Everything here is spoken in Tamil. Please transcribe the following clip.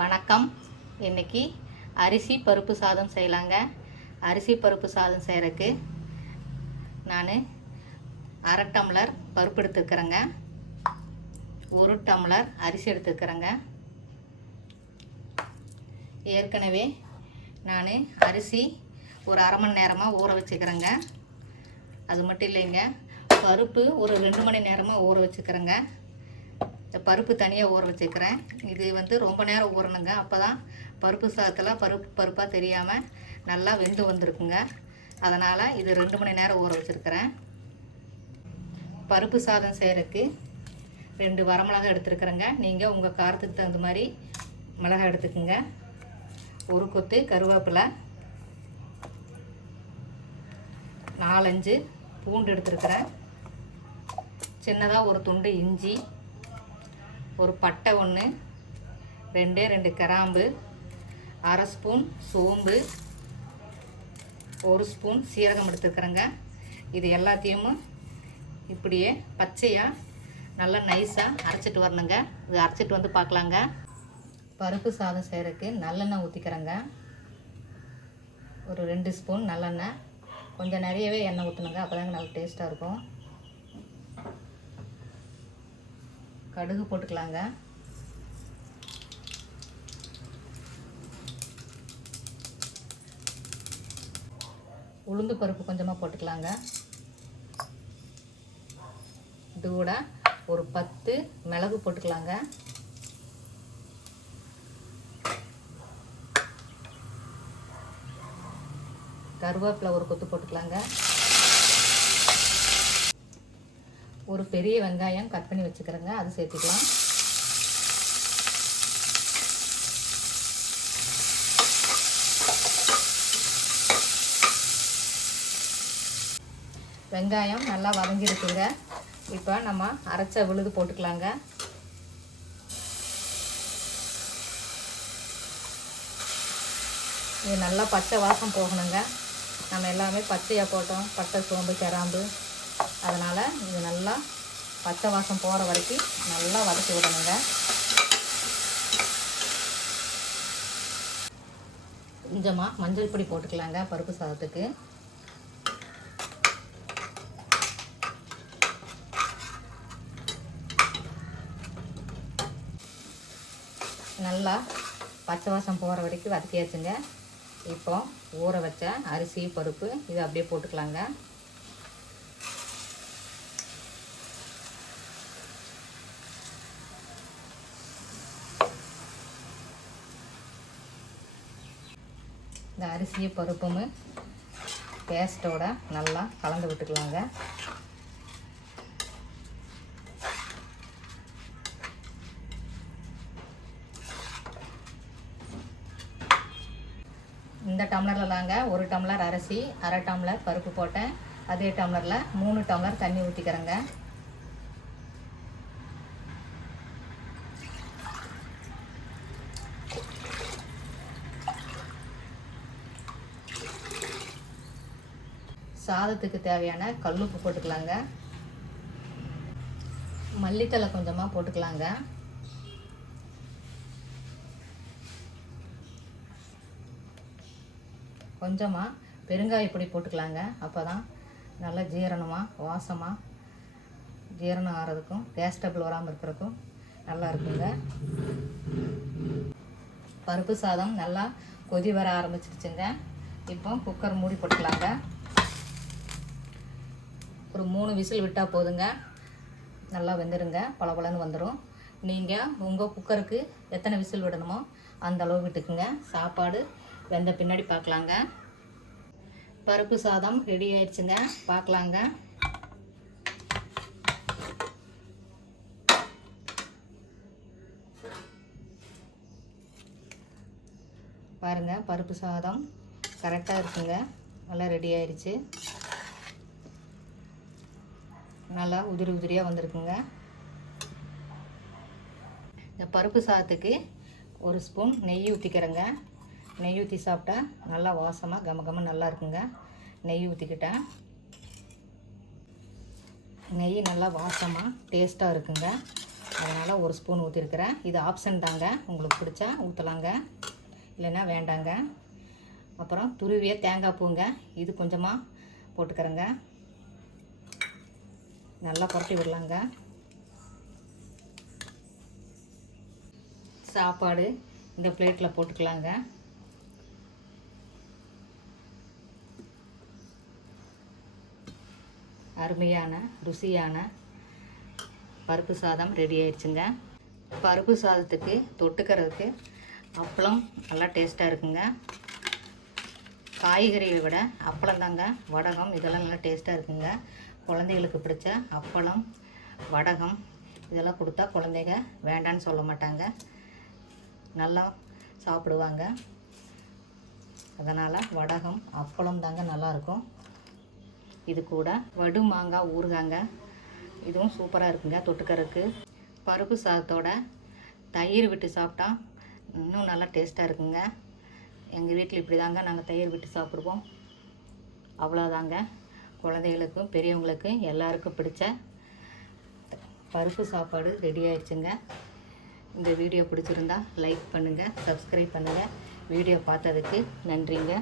வணக்கம். இன்னைக்கு அரிசி பருப்பு சாதம் செய்யலாங்க. அரிசி பருப்பு சாதம் செய்கிறதுக்கு நான் அரை டம்ளர் பருப்பு எடுத்துக்கிறேங்க. ஒரு டம்ளர் அரிசி எடுத்துக்கிறேங்க. ஏற்கனவே நான் அரிசி ஒரு அரை மணி நேரமாக ஊற வச்சுக்கிறேங்க. அது மட்டும் இல்லைங்க. பருப்பு ஒரு ரெண்டு மணி நேரமாக ஊற வச்சுக்கிறேங்க. இந்த பருப்பு தனியாக ஊற வச்சுக்கிறேன். இது வந்து ரொம்ப நேரம் ஊறணுங்க. அப்போ தான் பருப்பு சாதத்தில் பருப்பு பருப்பாக தெரியாமல் நல்லா வெந்து வந்திருக்குங்க. அதனால் இது ரெண்டு மணி நேரம் ஊற வச்சுருக்கிறேன். பருப்பு சாதம் செய்கிறதுக்கு ரெண்டு வரமிளகா எடுத்துருக்குறேங்க. நீங்கள் உங்கள் காரத்துக்கு தகுந்த மாதிரி மிளகாய் எடுத்துக்கோங்க. ஒரு கொத்து கருவேப்பிலை நாலஞ்சு பூண்டு எடுத்துருக்குறேன். சின்னதாக ஒரு துண்டு இஞ்சி ஒரு பட்டை ஒன்று ரெண்டே ரெண்டு கிராம்பு அரை ஸ்பூன் சோம்பு ஒரு ஸ்பூன் சீரகம் எடுத்துருக்குறேங்க. இது எல்லாத்தையும் இப்படியே பச்சையாக நல்லா நைஸாக அரைச்சிட்டு வரணுங்க. இது அரைச்சிட்டு வந்து பார்க்கலாங்க. பருப்பு சாதம் செய்கிறதுக்கு நல்லெண்ணெய் ஊற்றிக்கிறேங்க ஒரு ரெண்டு ஸ்பூன் நல்லெண்ணெய். கொஞ்சம் நிறையவே எண்ணெய் ஊற்றணுங்க அப்போ தாங்க நல்லா டேஸ்ட்டாக இருக்கும். கடுகு போட்டுக்கலாங்க. உளுந்து பருப்பு கொஞ்சமாக போட்டுக்கலாங்க. இது கூட ஒரு பத்து மிளகு போட்டுக்கலாங்க. கருவேப்பிலை ஒரு கொத்து போட்டுக்கலாங்க. ஒரு பெரிய வெங்காயம் கட் பண்ணி வச்சுக்கிறேங்க. அது சேர்த்துக்கலாம். வெங்காயம் நல்லா வதங்கிருக்குங்க. இப்போ நம்ம அரைச்ச விழுது போட்டுக்கலாங்க. இது நல்லா பச்சை வாசம் போகணுங்க. நம்ம எல்லாமே பச்சையாக போட்டோம். பட்டை சோம்பு கிராம்பு. அதனால் இது நல்லா பச்சை வாசம் போகிற வரைக்கும் நல்லா வதக்கி விடணுங்க. கொஞ்சமாக மஞ்சள் பொடி போட்டுக்கலாங்க பருப்பு சாதத்துக்கு. நல்லா பச்சை வாசம் போகிற வரைக்கும் வதக்கியாச்சுங்க. இப்போ ஊற வச்ச அரிசி பருப்பு இது அப்படியே போட்டுக்கலாங்க. இந்த அரிசியை பருப்பும் பேஸ்ட்டோட நல்லா கலந்து விட்டுக்கலாங்க. இந்த டம்ளரில் தாங்க ஒரு டம்ளர் அரிசி அரை டம்ளர் பருப்பு போட்டேன். அதே டம்ளரில் மூணு டம்ளர் தண்ணி ஊற்றிக்கிறேங்க சாதத்துக்கு தேவையான கல்லுப்பு போட்டுக்கலாங்க. மல்லித்தலை கொஞ்சமாக போட்டுக்கலாங்க. கொஞ்சமாக பெருங்காய பொடி போட்டுக்கலாங்க. அப்போ தான் நல்லா ஜீரணமாக வாசமாக ஜீரணம் ஆகிறதுக்கும் கேஸ் டபுள் வராமல் இருக்கிறதுக்கும் நல்லா இருக்குங்க. பருப்பு சாதம் நல்லா கொதி வர ஆரம்பிச்சிருச்சுங்க. இப்போ குக்கர் மூடி போட்டுக்கலாங்க. ஒரு மூணு விசில் விட்டால் போதுங்க. நல்லா வெந்துருங்க. பளபளன்னு வந்துடும் நீங்கள் உங்கள் குக்கருக்கு எத்தனை விசில் விடணுமோ அந்த அளவு விட்டுக்குங்க. சாப்பாடு வெந்த பின்னாடி பார்க்கலாங்க பருப்பு சாதம் ரெடி ஆயிடுச்சுங்க. பார்க்கலாங்க பாருங்க பருப்பு சாதம் கரெக்டாக இருக்குங்க. நல்லா ரெடி ஆயிடுச்சு. நல்லா உதிரி உதிரியாக வந்திருக்குங்க. இந்த பருப்பு சாதத்துக்கு ஒரு ஸ்பூன் நெய் ஊற்றிக்கிறேங்க நெய் ஊற்றி சாப்பிட்டா நல்லா வாசமாக கம கம நல்லா இருக்குங்க. நெய் ஊற்றிக்கிட்டேன் நெய் நல்லா வாசமாக டேஸ்ட்டாக இருக்குங்க. அதனால் ஒரு ஸ்பூன் ஊற்றிருக்கிறேன் இது ஆப்ஷன் தாங்க. உங்களுக்கு பிடிச்சா ஊற்றலாங்க இல்லைன்னா வேண்டாங்க. அப்புறம் துருவிய தேங்காய் பூங்க. இது கொஞ்சமாக போட்டுக்கிறேங்க. நல்லா புரட்டி விடலாங்க. சாப்பாடு இந்த பிளேட்டில் போட்டுக்கலாங்க. அருமையான ருசியான பருப்பு சாதம் ரெடி ஆயிடுச்சுங்க. பருப்பு சாதத்துக்கு தொட்டுக்கிறதுக்கு அப்பளம் நல்லா டேஸ்ட்டாக இருக்குங்க. காய்கறியை விட அப்பளம் தாங்க வடகம் இதெல்லாம் நல்லா டேஸ்ட்டாக இருக்குங்க. குழந்தைகளுக்கு பிடிச்ச அப்பளம் வடகம் இதெல்லாம் கொடுத்தா குழந்தைங்க வேண்டான்னு சொல்ல மாட்டாங்க. நல்லா சாப்பிடுவாங்க. அதனால் வடகம் அப்பளம் தாங்க நல்லாயிருக்கும். இது கூட வடு மாங்காய் ஊறுகாங்க. இதுவும் சூப்பராக இருக்குங்க தொட்டுக்கறதுக்கு. பருப்பு சாதத்தோட தயிர் விட்டு சாப்பிட்டா இன்னும் நல்லா டேஸ்ட்டாக இருக்குங்க. எங்கள் வீட்டில் இப்படி தாங்க நாங்கள் தயிர் விட்டு சாப்பிடுவோம். அவ்வளோதாங்க குழந்தைகளுக்கும் பெரியவங்களுக்கும் எல்லாருக்கும் பிடிச்ச பருப்பு சாப்பாடு ரெடி ஆயிடுச்சுங்க. இந்த வீடியோ பிடிச்சிருந்தா லைக் பண்ணுங்கள் சப்ஸ்கிரைப் பண்ணுங்கள் வீடியோ பார்த்ததுக்கு நன்றிங்க.